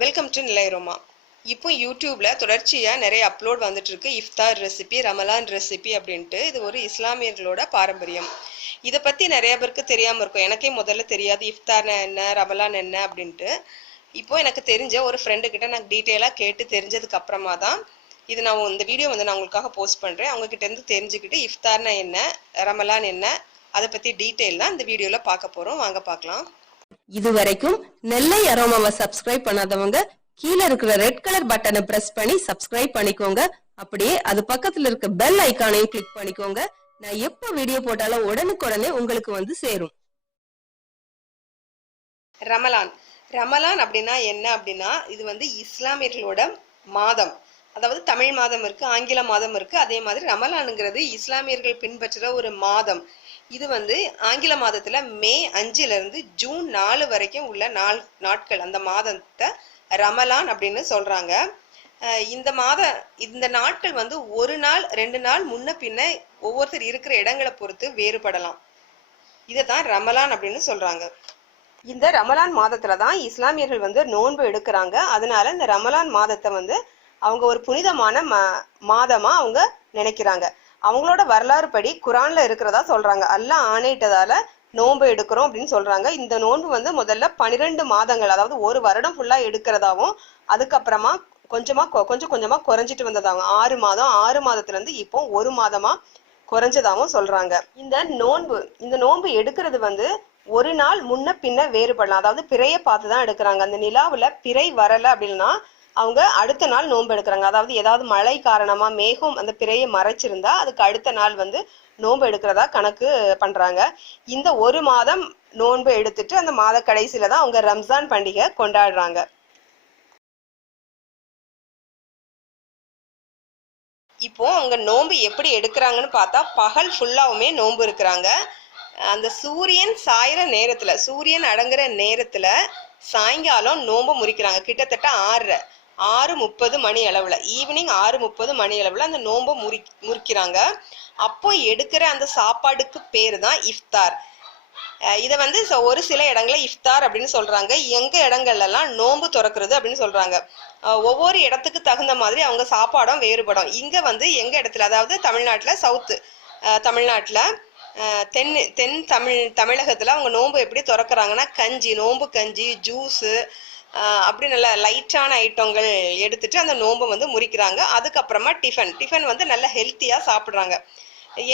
Welcome to நிலை ரோமா. இப்போ யூடியூப்ல தொடர்ச்சியா நிறைய அப்லோட் வந்துட்டு இருக்கு. இஃப்தார் ரெசிபி, ரமலான் ரெசிபி அப்படின்ட்டு. இது ஒரு இஸ்லாமியர்களோட பாரம்பரியம். இதை பத்தி நிறைய பேருக்கு தெரியாம இருக்கும். எனக்கே முதல்ல தெரியாது இஃப்தார்னா என்ன, ரமலான் என்ன அப்படின்ட்டு. இப்போ எனக்கு தெரிஞ்ச ஒரு ஃப்ரெண்டு கிட்ட நான் டீட்டெயிலா கேட்டு தெரிஞ்சதுக்கு அப்புறமா தான் இது நான் இந்த வீடியோ நான் உங்களுக்காக போஸ்ட் பண்றேன். அவங்க கிட்ட இருந்து தெரிஞ்சுக்கிட்டு இஃப்தார்னா என்ன, ரமலான் என்ன, அதை பத்தி டீட்டெயில் தான் இந்த வீடியோல பார்க்க போறோம். வாங்க பார்க்கலாம். இது வரைக்கும் நெல்லை அரோமாவை சப்ஸ்கிரைப் பண்ணாதவங்க கீழே இருக்கிற ரெட் கலர் பட்டனை பிரஸ் பண்ணி சப்ஸ்கிரைப் பண்ணிக்கோங்க. அப்படியே அது பக்கத்துல இருக்க பெல் ஐகானையும் கிளிக் பண்ணிக்கோங்க. நான் எப்ப வீடியோ போட்டாலும் உடனுக்குடனே உங்களுக்கு வந்து சேரும். ரமலான் ரமலான் அப்படின்னா என்ன அப்படின்னா, இது இஸ்லாமியர்களோட மாதம். அதாவது தமிழ் மாதம் இருக்கு, ஆங்கில மாதம் இருக்கு. அதே மாதிரி ரமலானுங்கிறது இஸ்லாமியர்கள் பின்பற்றுற ஒரு மாதம். இது ஆங்கில மாதத்துல மே 5ல இருந்து ஜூன் 4 வரைக்கும் உள்ள நாட்கள், அந்த மாதத்தை ரமலான் அப்படின்னு சொல்றாங்க. இந்த நாட்கள் ஒரு நாள் 2 நாள் முன்ன பின்ன ஒவ்வொருத்தர் இருக்கிற இடங்களை பொறுத்து வேறுபடலாம். இதைதான் ரமலான் அப்படின்னு சொல்றாங்க. இந்த ரமலான் மாதத்துலதான் இஸ்லாமியர்கள் நோன்பு எடுக்கிறாங்க. அதனால இந்த ரமலான் மாதத்தை அவங்க ஒரு புனிதமான மாதமா அவங்க நினைக்கிறாங்க. அவங்களோட வரலாறு படி குரான்ல இருக்கிறதா சொல்றாங்க. அல்லாஹ் ஆணையிட்டதால நோன்பு எடுக்கிறோம் அப்படின்னு சொல்றாங்க. இந்த நோன்பு முதல்ல 12 மாதங்கள், அதாவது ஒரு வருடம் ஃபுல்லா எடுக்கிறதாவும், அதுக்கப்புறமா கொஞ்சம் கொஞ்சமா குறைஞ்சிட்டு வந்ததாகும். 6 மாதம், 6 மாதத்துல இருந்து இப்போ 1 மாதமா குறைஞ்சதாகவும் சொல்றாங்க. இந்த நோன்பு எடுக்கிறது ஒரு நாள் முன்ன பின்ன வேறுபடலாம். அதாவது பிறைய பார்த்துதான் எடுக்கிறாங்க. அந்த நிலாவுல பிறை வரல அப்படின்னா அவங்க அடுத்த நாள் நோன்பு எடுக்கிறாங்க. அதாவது ஏதாவது மழை காரணமா மேகம் அந்த பிறையை மறைச்சிருந்தா அதுக்கு அடுத்த நாள் நோன்பு எடுக்கிறதா கணக்கு பண்றாங்க. இந்த 1 மாதம் நோன்பு எடுத்துட்டு அந்த மாத கடைசியில தான் அவங்க ரம்ஜான் பண்டிகை கொண்டாடுறாங்க. இப்போ அவங்க நோன்பு எப்படி எடுக்கிறாங்கன்னு பார்த்தா, பகல் ஃபுல்லாவுமே நோன்பு இருக்கிறாங்க. அந்த சூரியன் சாயிற நேரத்துல, சூரியன் அடங்குற நேரத்துல சாயங்காலம் நோன்பு முறிக்கிறாங்க. கிட்டத்தட்ட 6:30 மணி அளவுல, ஈவினிங் 6:30 மணி அளவுல அந்த நோன்பை முறிக்கிறாங்க. அப்போ எடுக்கிற அந்த சாப்பாடுக்கு பேரு தான் இஃப்தார். இதை ஒரு சில இடங்கள்ல இஃப்தார் அப்படின்னு சொல்றாங்க. எங்க இடங்கள்ல எல்லாம் நோன்பு திறக்கிறது அப்படின்னு சொல்றாங்க. ஒவ்வொரு இடத்துக்கு தகுந்த மாதிரி அவங்க சாப்பாடும் வேறுபடும். இங்க எங்க இடத்துல, அதாவது தமிழ்நாட்டுல, சவுத்து தமிழ்நாட்டுல, தென் தமிழகத்துல அவங்க நோன்பு எப்படி திறக்கிறாங்கன்னா, நோன்பு கஞ்சி, ஜூஸு, அப்படி நல்ல லைட்டான ஐட்டங்கள் எடுத்துட்டு அந்த நோன்பை முறிக்கிறாங்க. அதுக்கப்புறமா டிஃபன் நல்ல ஹெல்த்தியா சாப்பிடுறாங்க.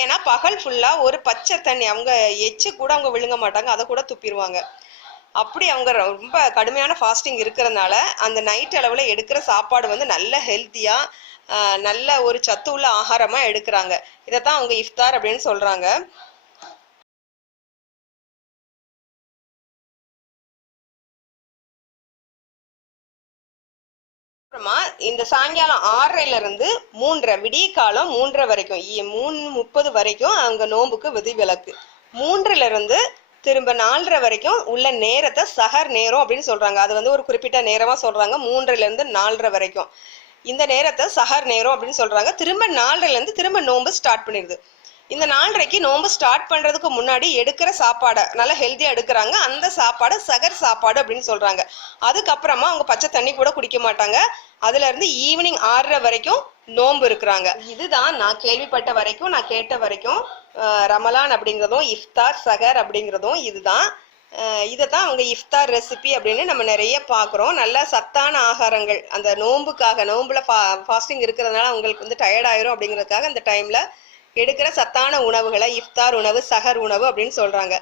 ஏன்னா பகல் ஃபுல்லா ஒரு பச்சை தண்ணி, அவங்க எச்சு கூட அவங்க விழுங்க மாட்டாங்க, அதை கூட துப்பிடுவாங்க. அப்படி அவங்க ரொம்ப கடுமையான ஃபாஸ்டிங் இருக்கிறதுனால அந்த நைட் அளவுல எடுக்கிற சாப்பாடு நல்ல ஹெல்த்தியா, நல்ல ஒரு சத்து உள்ள ஆகாரமா எடுக்கிறாங்க. இதைத்தான் அவங்க இஃப்தார் அப்படின்னு சொல்றாங்க. அப்புறமா இந்த சாயங்காலம் 6:30ல இருந்து 3:30, விடிய காலம் 3:30 வரைக்கும், 3:30 வரைக்கும் அவங்க நோன்புக்கு விதிவிலக்கு. 3ல இருந்து திரும்ப 4:30 வரைக்கும் உள்ள நேரத்தை சஹர் நேரம் அப்படின்னு சொல்றாங்க. அது ஒரு குறிப்பிட்ட நேரமா சொல்றாங்க. 3ல இருந்து 4:30 வரைக்கும் இந்த நேரத்தை சஹர் நேரம் அப்படின்னு சொல்றாங்க. திரும்ப 4:30ல இருந்து திரும்ப நோன்பு ஸ்டார்ட் பண்ணிடுது. இந்த 4:30க்கு நோன்பு ஸ்டார்ட் பண்றதுக்கு முன்னாடி எடுக்கிற சாப்பாடை நல்லா ஹெல்த்தியா எடுக்கிறாங்க. அந்த சாப்பாடை சகர் சாப்பாடு அப்படின்னு சொல்றாங்க. அதுக்கப்புறமா அவங்க பச்சை தண்ணி கூட குடிக்க மாட்டாங்க. அதுல இருந்து ஈவினிங் 6:30 வரைக்கும் நோன்பு இருக்கிறாங்க. இதுதான் நான் கேள்விப்பட்ட வரைக்கும், நான் கேட்ட வரைக்கும் ரமலான் அப்படிங்கிறதும் இஃப்தார் சகர் அப்படிங்கிறதும் இதுதான். இதைத்தான் அவங்க இஃப்தார் ரெசிபி அப்படின்னு நம்ம நிறைய பார்க்குறோம். நல்ல சத்தான ஆகாரங்கள், அந்த நோன்புல ஃபாஸ்டிங் இருக்கிறதுனால அவங்களுக்கு டயர்ட் ஆயிரும் அப்படிங்கிறதுக்காக அந்த டைம்ல எடுக்கிற சத்தான உணவுகளை இஃப்தார் உணவு, சஹர் உணவு அப்படின்னு சொல்றாங்க.